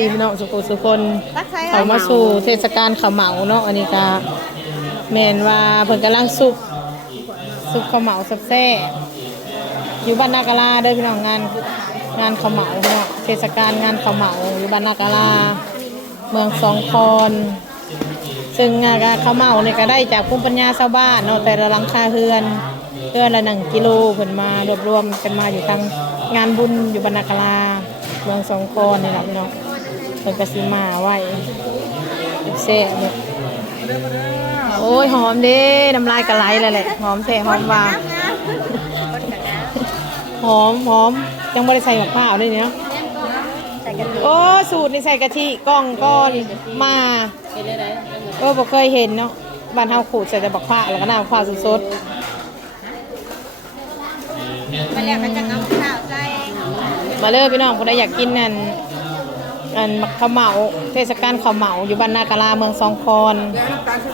ดีพี่น้องสุคนเขามาสู่เทศกาลข้าวเหมาเนาะอันนี้ก็แม่นว่าเพิ่นกำลังสุกข้าวเหมาแซ่บอยู่บ้านนากะลาเด้อพี่น้องงานข้าวเหมาเนาะเทศกาลงานข้าวเหมาอยู่บ้านนากะลาเมืองสองคอนซึ่งงานข้าวเหมาเนี่ยก็ได้จากภูมิปัญญาชาวบ้านเนาะแต่ละหลังคาเรือนละ1 กิโลเพิ่นมารวบรวมกันมาอยู่ทางงานบุญอยู่บ้านนากะลาเมืองสองคอนนี่แหละพี่น้องเพิ่นก็สิมาไว้แซ่บเนี่ยโอ้ยหอมเด้น้ำลายกระไหลเลยแหละหอมแท้หอมว่าหอมยังไม่ได้ใส่หมกข้าวด้วยเนี่ยโอ้สูตรนี่ใส่กะทิก้องก้อนมาบ่เคยเห็นเนาะบ้านเฮาขูดใส่แต่บักผ้าแล้วก็น้ำข้าวสดมาแล้วก็จะเอาข้าวใส่มาเลยพี่น้องคนใดอยากกินนั่นข้าวเหมาเทศกาลข้าวเหมาอยู่บ้านนากะลาเมืองสองคอน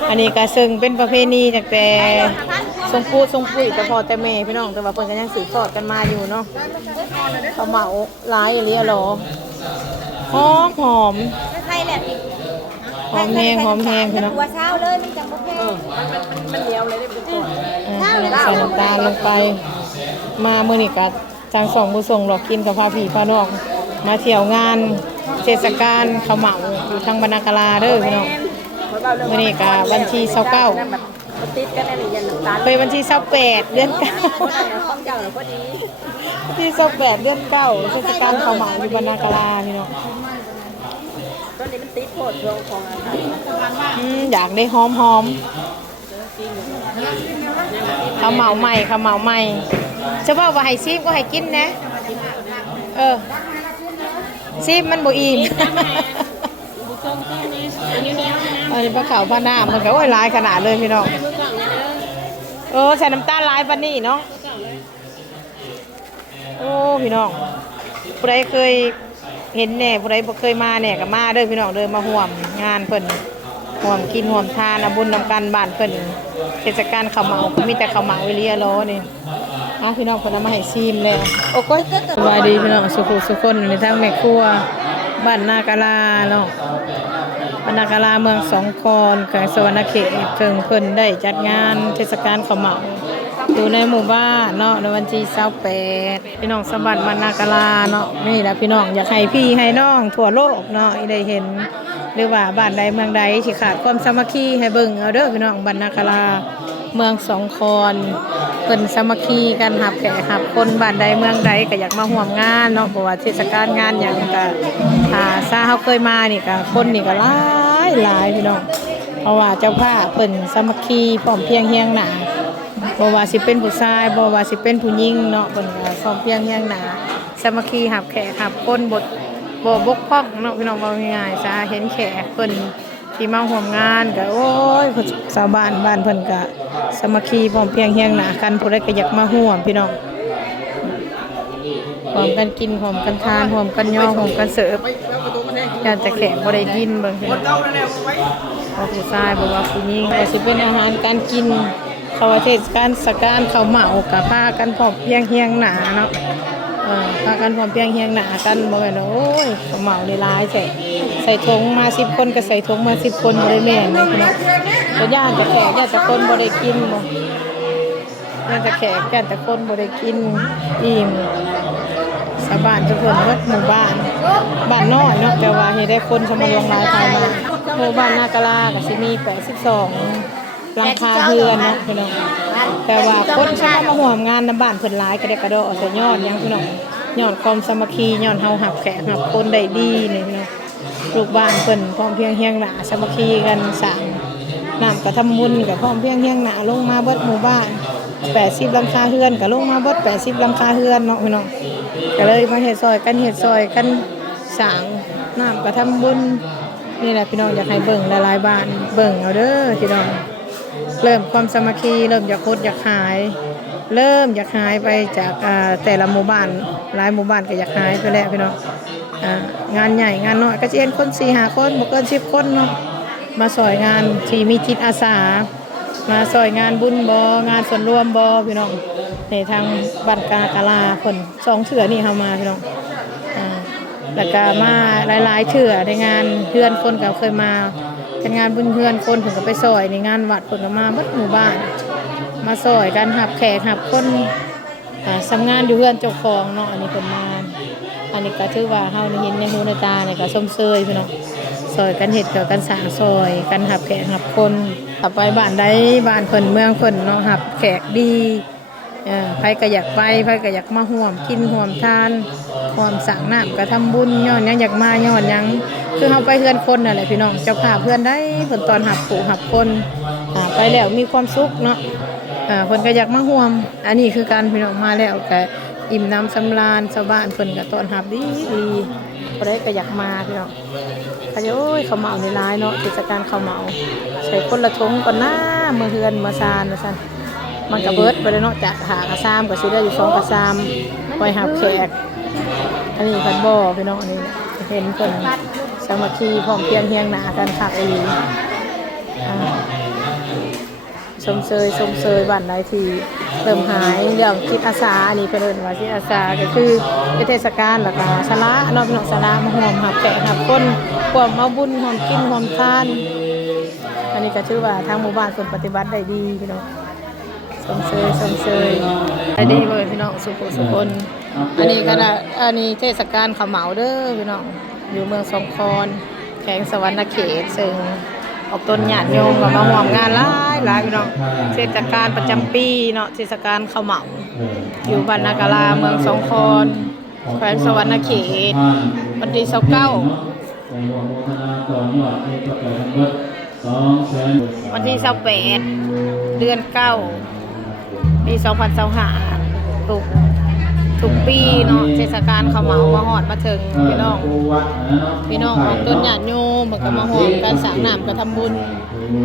อันนี้ก็ซึ่งเป็นประเพณีตั้งแต่ทรงปุ้ยแต่พอแต่แม่พี่น้องแต่ว่าเพิ่นก็ยังสืบทอดกันมาอยู่เนาะข้าวเหมาหลายอีหลีอะหรอหอมใส่แหละหอมแห้งพี่น้องหัวเช้าเลยมันจังบ่แพงมันเหนียวเลยได้เป็นตัวใส่น้ำตาลลงไปมาเมื่อนี้ก็จาง2 มื้อส่งหลอกกินกับพาพี่พาน้องมาเที่ยวงานเทศกาลข้าวเหมาอยู่ทางบ้านนากะลาเด้อพี่น้องเมื่อนี้ก็วันที่29ติดกันอะไรยันน้ำตาลไปวันที่28เดือน9ต้องเจ้าพอดีที่28เดือน9เทศกาลข้าวเหมาอยู่บ้านนากะลาพี่น้องตอนนี้มันติดโคตรโรงของอาหารอยากได้หอมข้าวเหมาใหม่จะว่าให้ซีมก็ให้กินนะซีมมันบ่อิ่มอันนี้ปลาขาวปลาหน้ามันก็หลายขนาดเลยพี่น้องใส่น้ำตาลหลายปานนี้เนาะโอ้พี่น้องผู้ใดเคยเห็นแน่ผู้ใดบ่เคยมาเนี่ยก็มาเด้อพี่น้องเด้อมาร่วมงานเพิ่นร่วมกินร่วมทานบุญนำกันบ้านเพิ่นเทศกาลข้าวเหมามีแต่ข้าวเหมาวิริยะล้อนี่พี่น้องเพิ่นมาให้ซีมแล้วโอ้ยสบายดีพี่น้องสุขคนในทางแม่ครัวบ้านนากะลาเนาะบ้านนากะลาเมืองสองคอนแขวงสวรรณเขตถึงเพิ่นได้จัดงานเทศกาลข้าวเหมาอยู่ในหมู่บ้านเนาะในวันที่28พี่น้องสมบัติบ้านนากะลาเนาะนี่แหละพี่น้องอยากให้พี่ให้น้องทั่วโลกเนาะได้เห็นหรือว่าบ้านใดเมืองใดที่ขาดความสามัคคีให้เบิ่งเอาเด้อพี่น้องบ้านนากะลาเมืองสองคอนเพิ่นสามัคคีกันหับแขกหับคนบ้านใดเมืองใดก็อยากมาร่วมงานเนาะเพราะว่าเทศกาลงานหยังก็ซาเฮาเคยมานี่ก็คนนี่ก็หลายพี่น้องเพราะว่าเจ้าภาพเพิ่นสามัคคีพร้อมเพรียงเฮียงหน้าบ่ว่าสิเป็นผู้ชายบ่ว่าสิเป็นผู้หญิงเนาะเพิ่นก็พร้อมเพรียงเฮียงหน้าสามัคคีหับแขกหับคนบ่บกพร่องเนาะพี่น้องว่าง่ายๆซะเห็นแขกเพิ่นที่มาร่วมงานก็โอ้ยชาวบ้านเพิ่นก็สามัคคีพร้อมเพรียงเฮียงหน้ากันผู้ใดก็อยากมาร่วมพี่น้องพร้อมกันกินพร้อมกันทานพร้อมกันย่อพร้อมกันเสิร์ฟอยากจะแขกบ่ได้กินเบิ่งพี่น้องว่าผู้ชายบ่ว่าผู้หญิงก็สิเป็นอาหารการกินเข้าเทศกาลข้าวเหมาก็พากันพร้อมเพรียงเฮียงหน้าเนาะพากันพร้อมเพรียงเฮียงหน้ากันบ่แม่นโอ้ยข้าวเหมานี่หลายแท้ใส่ถุงมา10 คนก็ใส่ถุงมา10 คนบ่ได้แม่นพี่น้องก็ย่านแต่แขกย่านแต่คนบ่ได้กินบ่ย่านแต่แขกย่านแต่คนบ่ได้กินอิ่มชาวบ้านทุกคนหมดหมู่บ้านน้อยเนาะแต่ว่าเฮ็ดได้คนสมลงหลายทางมาหมู่บ้านนากะลาก็สิมี82หลังคาเรือนเนาะพี่น้องแต่ว่าคนเข้ามาร่วมงานในบ้านเพิ่นหลายก็ได้กระโดดแต่ยอดยังพี่น้องยอดความสามัคคียอดเฮาหับแขกหับคนได้ดีนี่พี่น้องลูกบ้านเพิ่นพร้อมเพรียงเฮียงหน้าสามัคคีกันสร้างน้ำก็ทำบุญก็พร้อมเพรียงเฮียงหน้าลงมาเบิดหมู่บ้าน80หลังคาเรือนก็ลงมาเบิด80หลังคาเรือนเนาะพี่น้องก็เลยมาเฮ็ดซอยกันสร้างน้ำก็ทำบุญนี่แหละพี่น้องอยากให้เบิ่งหลายๆบ้านเบิ่งเอาเด้อพี่น้องเริ่มความสามัคคีเริ่มอยากอยากหายไปจากแต่ละหมู่บ้านหลายหมู่บ้านก็อยากหายไปแล้วพี่น้องงานใหญ่งานน้อยก็จะเห็นคน 4-5 คนบ่เกิน10 คนเนาะมาซอยงานที่มีจิตอาสามาซอยงานบุญบ่งานส่วนรวมบ่พี่น้องในทางบ้านกาลาเพิ่น2 เทื่อนี่เฮามาพี่น้อง แล้วก็มาหลายๆเถื่อในงานเพื่อนคนก็เคยมาเป็นงานบุญเพื่อนคนถึงก็ไปซอยในงานวัดเพิ่นก็มาเบิดหมู่บ้านมาซอยกันหับแขกหับคนทำงานอยู่เพื่อนเจ้าของเนาะอันนี้เพิ่นมาอันนี้ก็ถือว่าเฮานี่เห็นในหูในตาเนี่ยก็ชมเชยพี่น้องซอยกันเฮ็ดกับกันสร้างซอยกันหับแขกหับคนถ้าไปบ้านใดบ้านเพิ่นเมืองเพิ่นเนาะหับแขกดีไผก็อยากไปไผก็อยากมาร่วมกินร่วมทานร่วมสร้างน้ำก็ทำบุญย้อนหยังอยากมาย้อนหยังคือเฮาไปเฮือนคนนั่นแหละพี่น้องเจ้าภาพเพื่อนได้เพิ่นตอนหับผู้หับคนไปแล้วมีความสุขเนาะเพิ่นก็อยากมาร่วมอันนี้คือการพี่น้องมาแล้วก็อิ่มน้ำสำราญชาวบ้านเพิ่นก็ต้อนรับดีบ่ได้ก็อยากมาพี่น้องเขาจะโอ้ยข้าวเหมาในร้ายเนาะเทศกาลข้าวเหมาใส่คนละทงก่อนหน้าเมื่อเฮือนมาซานว่าซั่นมันก็เบิดบ่ได้เนาะจากหากระซามก็สิได้อยู่2กระซามไว้หับแขกอันนี้เพิ่นบ่พี่น้องอันนี้เห็นเพิ่นสามัคคีพร้อมเพรียงเฮียงหน้ากันคักอีหลีชมเชยบ้านใดที่เริ่มหายเรื่องจิตอาสาอันนี้เพิ่นเอิ้นว่าจิตอาสาก็คือเป็นเทศกาลแล้วก็สละเนาะพี่น้องสละมาร่วมหับแขกหับคนร่วมมาบุญร่วมกินร่วมทานอันนี้ก็ถือว่าทางหมู่บ้านเพิ่นปฏิบัติได้ดีพี่น้องชมเชยได้ดีเว้ยพี่น้องสุคนอันนี้ก็อันนี้เทศกาลข้าวเหมาเด้อพี่น้องอยู่เมืองสงขลาแขวงสวรรณเขตซึ่งออกต้นญาติโยมก็มาร่วมงานหลายพี่น้องเทศกาลประจำปีเนาะเทศกาลข้าวเหมาอยู่บ้านนากาลาเมืองสงขลาแขวงสวรรณเขตวันที่29วันที่28เดือน9ปี2025ทุกปีเนาะเทศกาลข้าวเหมามาฮอดมาถึงพี่น้องออกต้นญาติโยมมันก็มาร่วมกันสร้างน้ำก็ทำบุญ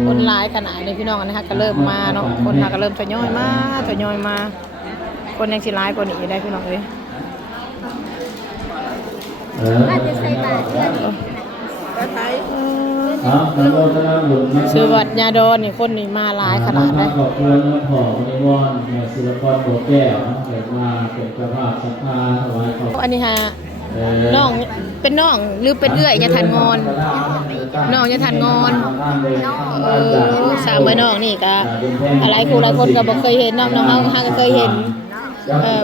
คนหลายขนาดนี้พี่น้องนะคะก็เริ่มมาเนาะคนก็เริ่มทยอยมาคนยังสิหลายกว่านี้ได้พี่น้องเอ้ยน่าจะใส่บาตรเพื่อนก็ใส่ชื่อวัดยาดอนนี่คนนี่มาหลายขนาดได้ขอบคุณขอนิมนต์ศิลปกรโบแก้วเกิดมาเป็นเจ้าภาพศรัทธาถวายของอันนี้ฮะน้องเป็นน้องหรือเป็นเอื้อยยาทันงอนน้องยาทันงอนสามเมื่อน้องนี่ก็หลายคนก็บ่เคยเห็นน้องเฮาก็เคยเห็น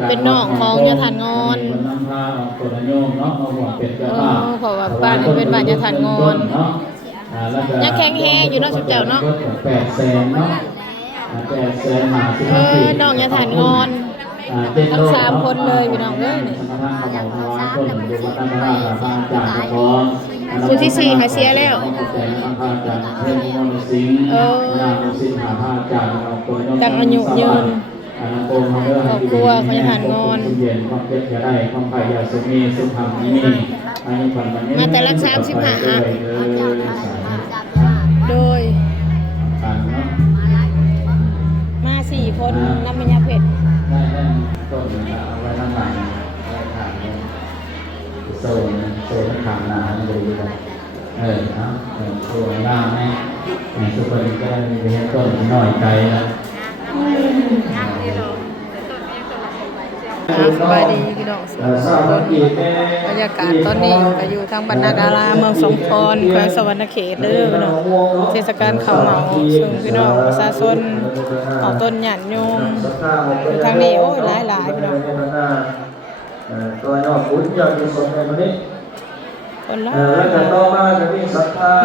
เป็นน้องของยาทันงอนเพราะว่าบ้านนี้เป็นบ้านยาทันงอนยังแข็งแรงอยู่เนาะสุดเจ้าเนาะน้องยาทันงอนทั้ง3คนเลยพี่น้องเอ้ยคนที่4หายเสียแล้วตั้งอายุยืนครอบครัวเขาจะทานงอนมาแต่ละ35โดยมา4คนน้ำมันยาเผ็ดต้นเอาไว้ข้างหลังโซ่ขางหนาเลยนะโซ่ล่างไหมทุกคนก็มีเห็นต้นหน่อยไกลนะสบายดีพี่น้องบรรยากาศตอนนี้ก็อยู่ทางบรรณาการาเมืองสงขลาแขวงสวรรณเขตเด้อพี่น้องเทศกาลข้าวเหมาซึ่งพี่น้องประชาชนออกต้นญาติโยมทางนี้โอ้ยหลายพี่น้องตัวนอกบุญยอดกุศลในวันนี้คนละ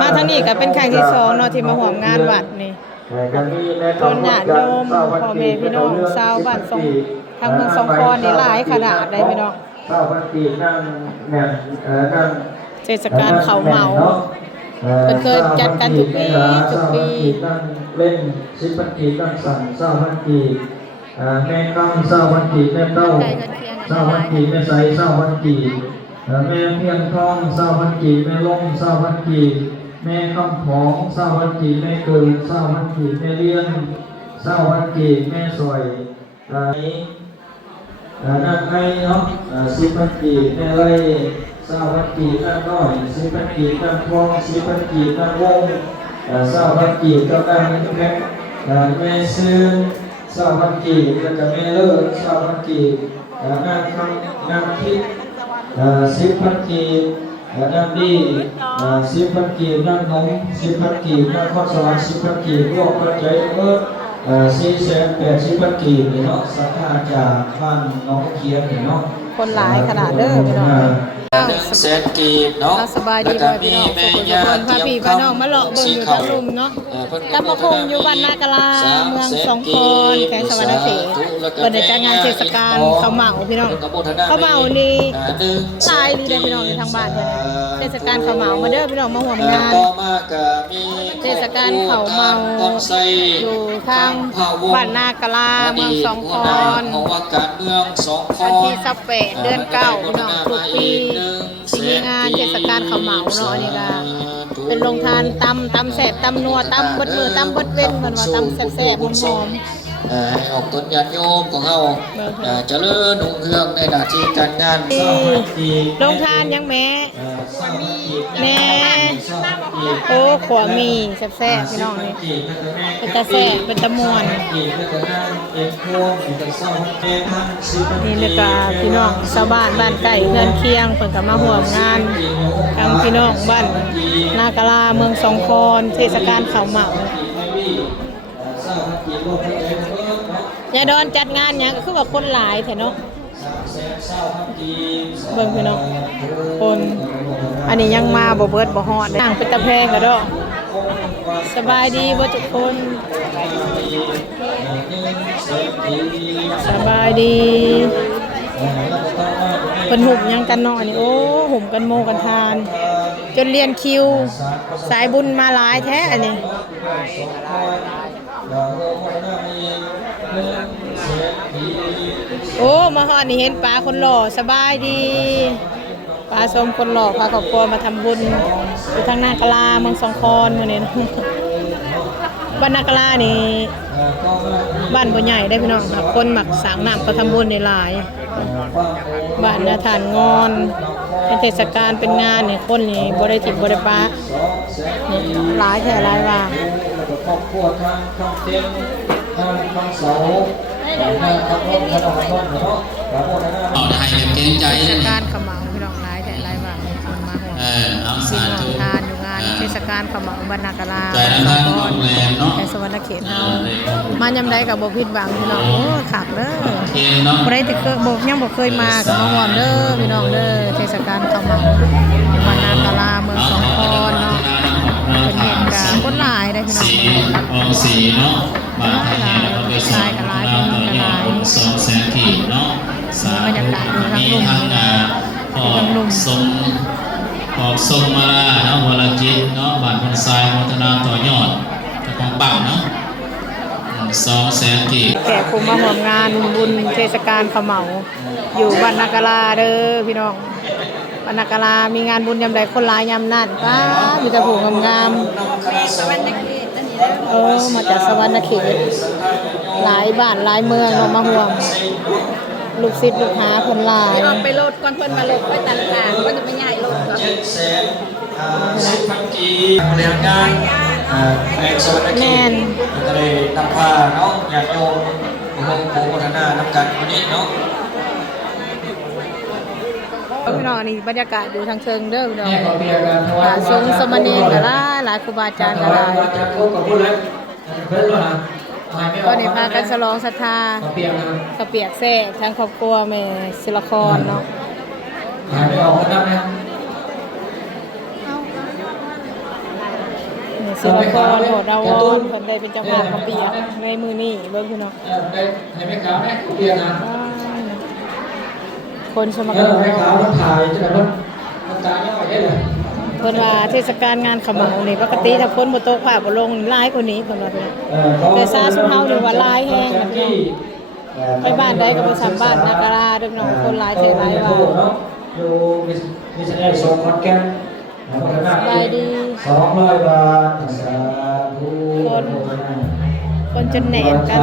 มาทางนี้ก็เป็นครั้งที่2เนาะที่มาร่วมงานวัดนี่ต้นญาติโยมพ่อแม่พี่น้องชาวบ้านทางเมืองสงขลานี่หลายขนาดเลยพี่น้องเทศกาลข้าวเหมาเป็นเคยจัดกันทุกปีเล่น10 พันกีตั้งสั่ง20 พันกีแม่ข้าม20 พันกีแม่เต้า20 พันกีแม่ใส20 พันกีแม่เพียงทอง20 พันกีแม่ล่ม20 พันกีแม่คำผอง20 พันกีแม่เกิน20 พันกีแม่เลี้ยง20 พันกีแม่สวยนี้นั่งให้เนาะ10 พันกีแม่ไร20 พันกีนั่งน้อย10 พันกีนั่งพอง10 พันกีนั่งวง20 พันกีก็นั่งแพ็คแม่ซื้อ20 พันกีแล้วก็แม่เลิศ20 พันกีนั่งคิด 10,000 กีบน้ำดี10,000 กีบน้ำนม10,000 กีบน้ำข้าวสวรรค์10,000 กีบรวมปัจจัยเพิ่ม480,000 กีบเนาะสังฆาจากบ้านน้องเคียนเนาะ คนหลายขนาดเด้อพี่น้อง 100,000 กีบเนาะ สบายดีเลยพี่น้องทุกคนพาพี่พาน้องมาเลาะเบิ่งอยู่ทางลุ่มเนาะตำบักหุ่งอยู่บ้านนากะลาเมืองสองคอนแขวงสวรรณเขตเปิดในจัดงานเทศกาลข้าวเหมาพี่น้องข้าวเหมานี่หลายดีเลยพี่น้องอยู่ทางบ้านเพิ่นเทศกาลข้าวเหมามาเด้อพี่น้องมาร่วมงานเทศกาลข้าวเหมาอยู่ทางบ้านนากะลาเมืองสองคอนวันที่28 เดือน 9พี่น้องทุกปีที่มีงานเทศกาลข้าวเหมาเนาะอันนี้ก็เป็นโรงทานตำแซ่บตำนัวตำเบิดมือตำเบิดเว้นเพิ่นว่าตำแซ่บๆหอม ให้ออกต้นญาติโยมของเราเจริญรุ่งเรืองในหน้าที่การงาน ๆโรงทานยังแม่แม่โอ้ขวมีแซ่บๆพี่น้องนี่เป็นตาแซ่บเป็นตะม่วนนี่เลยก็พี่น้องชาวบ้านบ้านใกล้เพื่อนเคียงเพิ่นก็มาร่วมงานทั้งพี่น้องบ้านนากะลาเมืองสองคอนเทศกาลข้าวเหมายายดอนจัดงานหยังก็คือว่าคนหลายแท้เนาะเบิ่งพี่น้องคนอันนี้ยังมาบ่เบิดบ่ฮอดนั่งเป็นตะแพงก็ดอกสบายดีบ่ทุกคนสบายดีเพิ่นหุบหยังกันเนาะอันนี้โอ้หุบกันโมกันทานจนเรียนคิวสายบุญมาหลายแท้อันนี้โอ้มาฮอดนี่เห็นปลาคนหล่อสบายดีปลาชมคนหล่อพาครอบครัวมาทำบุญอยู่ทางนากะลาเมืองสองคอนมื้อนี้บ้านนากะลานี่บ้านบ่ใหญ่ได้พี่น้องคนมักสร้างน้ำก็ทำบุญนี่หลายบ้านนาทานงอนเป็นเทศกาลเป็นงานนี่คนนี่บ่ได้ถิ่มบ่ได้ปะนี่หลายแท้หลายว่าครอบครัวทางเต็มทางเสาทางรถถนนเนาะเอาไทยแบบเกรงใจเทศกาลข้าวเหมาพี่น้องหลายแท้หลายว่ามีคนมาร่วมสินของทานอยู่งานเทศกาลข้าวเหมาบ้านนากะลาสองคอนในสวรรณเขตเฮามายามใดก็บ่ผิดหวังพี่น้องโอ้คักเด้อบ่ได้ติเคยบ่ยังบ่เคยมาก็มาร่วมเด้อพี่น้องเด้อเทศกาลข้าวเหมาบ้านนากะลาเมืองสองคอนเนาะเป็นเหตุการณ์คนหลายได้พี่น้องออกสีเนาะบาทไทยเราไปสอนเราตอนนี้200,000 กีบเนาะบรรยากาศอยู่ทางลุ่มออกทรงมาเนาะวรจิตเนาะบ้านพนทรายวัฒนาต่อยอดของปังเนาะ200,000 กีบแขกคุมมาร่วมงานบุญเทศกาลข้าวเหมาอยู่บ้านนากะลาเด้อพี่น้องบ้านนากะลามีงานบุญยามใดคนหลายยามนั้นป้ามีแต่ผู้งามๆสวรรณเขตอันนี้มาจากสวรรณเขตหลายบ้านหลายเมืองเนาะมาร่วมลูกศิษย์ลูกหาคนหลายออกไปโหลดก่อนเพิ่นมาโหลดไว้ตลาดก็จะไม่ง่ายโหลดก่อน10,000 กีบเรียนงานแขกสวรรณเขตก็เลยนำพาเนาะญาติโยมของปู่พัฒนานำกันวันนี้เนาะพี่น้องนี่บรรยากาศอยู่ทางเชิงเด้อพี่น้องสงฆ์สมณีก็หลายครูบาอาจารย์ก็หลายก็ได้พากันฉลองศรัทธากระเปียกแซ่ทั้งครอบครัวแม่ศิลครเนาะศิลครโหดดาวอนเพิ่นได้เป็นเจ้าภาพกระเปียกในมื้อนี้เบิ่งพี่น้องให้แม่ขาวแม่เปียกนะคนสมัครแม่ขาวถ่ายจะได้มันตาย่อยได้เลยเพิ่นว่าเทศกาลงานข้าวเหมานี่ปกติถ้าคนบ่ตกผ้าบ่ลงหลายกว่านี้เพิ่นว่าแต่ซาสุเฮานี่ว่าหลายแฮงกันเนาะไปบ้านใดก็บ่ซ้ำบ้านนากะลาเด้อน้องคนหลายแท้หลายว่าอยู่มีสัญญาณส่งคอนแกนสบายดี200 บาทสาธุคนจนแหน่กัน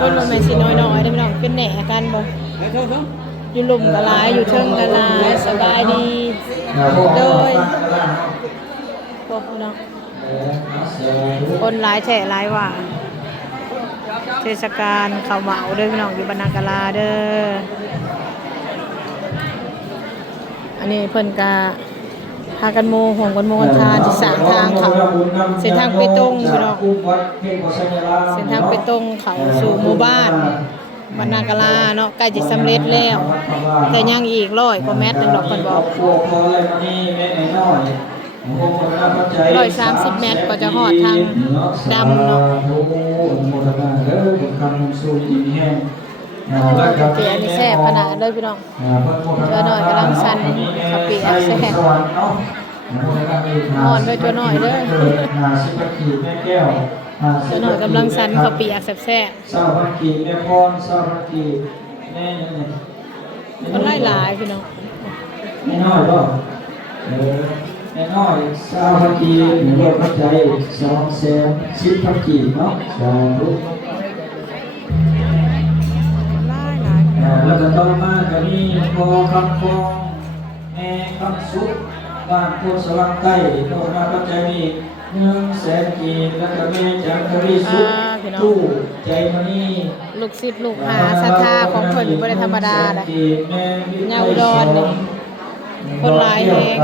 คนบ่แม่นสิน้อยๆเด้อพี่น้องเป็นแหน่กันบ่อยู่หลุมกะลายอยู่เทิงกะลายสบายดีโดยพวกเนาะคนหลายแฉะหลายว่าเทศกาลข้าวเหมาเด้อพี่น้องอยู่บ้านนากะลาเด้อ อันนี้เพิ่นก็พากันโมห่วงกันโมกันทานที่สร้างทางเขาเส้นทางไปตรงพี่น้องเส้นทางไปตรงเขาสู่หมู่บ้านบรรณากะลาเนาะใกล้จะสำเร็จแล้วแต่ยังอีก100 กว่าเมตรนึงดอกเพิ่นบอก130 เมตรก็จะฮอดทางดำเนาะกะปิอันนี้แซ่บขนาดเลยพี่น้องเจอหน่อยกำลังสั่นกะปิแซ่บอ่อนด้วยตัวหน่อยเด้อตัวหน่อยกำลังสั่นกะปิแซ่บเศร้าพันกีแม่พรเศร้าพันกีแม่เนี่ย มันหลายพี่น้อง ไม่น้อยบ่ไม่น้อยเศร้าพันกีหนึ่งโลกเข้าใจ210,000 พันกีเนาะสาธุแล้วก็ต่อมาก็มีพอคำฟองแม่คำสุขบ้านโพธิ์สว่างใต้โตนาปัจจัยมี100,000 กีแล้วก็แม่จันทรีสุขตู้ใจมณีลูกศิษย์ลูกหาศรัทธาของเพิ่นบ่ได้ธรรมดาเด้ยาวอุดรนี่คนหลายแฮง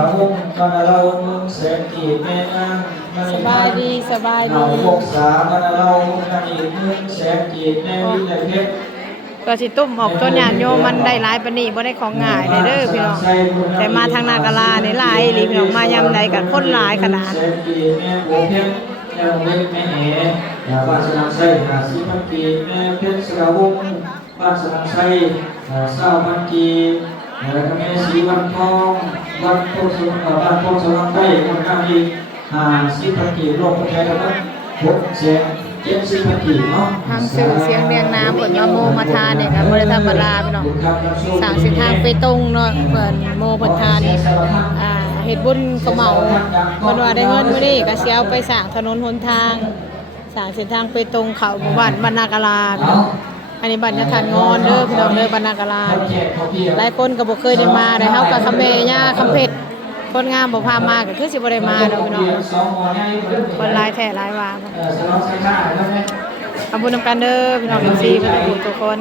สบายดีสบายดีก็สิตุ้มออกจนญาติโยมมันได้หลายปานนี้บ่ได้ของง่ายเด้อพี่น้องแต่มาทางนากะลานี่หลายอีหลีพี่น้องมายามใดก็คนหลายขนาดบ้านสนามไส้50,000 กีแม่เพชรสระวงศ์บ้านสนามไส้20,000 กีแล้วก็แม่ศรีวันทองบ้านโพธิ์สว่างใต้คนข้างอีก50,000 กีโลกประชาชน670,000 กีเนาะทางสื่อเสียงเรียงน้ำเปิดมาโมมาทานเนี่ยครับบริธรรมดาพี่น้องสั่งเส้นทางไปตรงเนาะเปิดโมเปิดทานเฮ็ดบุญก็เหมาเพิ่นว่าได้เงินมื้อนี้ก็สิเอาไปสร้างถนนหนทางสร้างเส้นทางไปตรงเขาหมู่บ้านบรรณากะลาพี่น้องอันนี้บ้านยะทานงอนเด้อพี่น้องเด้อบรรณากะลาหลายคนก็บ่เคยได้มาได้เฮากับคำแม่ย่าคำเพชรคนงามบ่พามาก็คือสิบ่ได้มาดอกพี่น้องคนหลายแท้หลายว่าเอาบุญนำกันเด้อพี่น้องทุกคน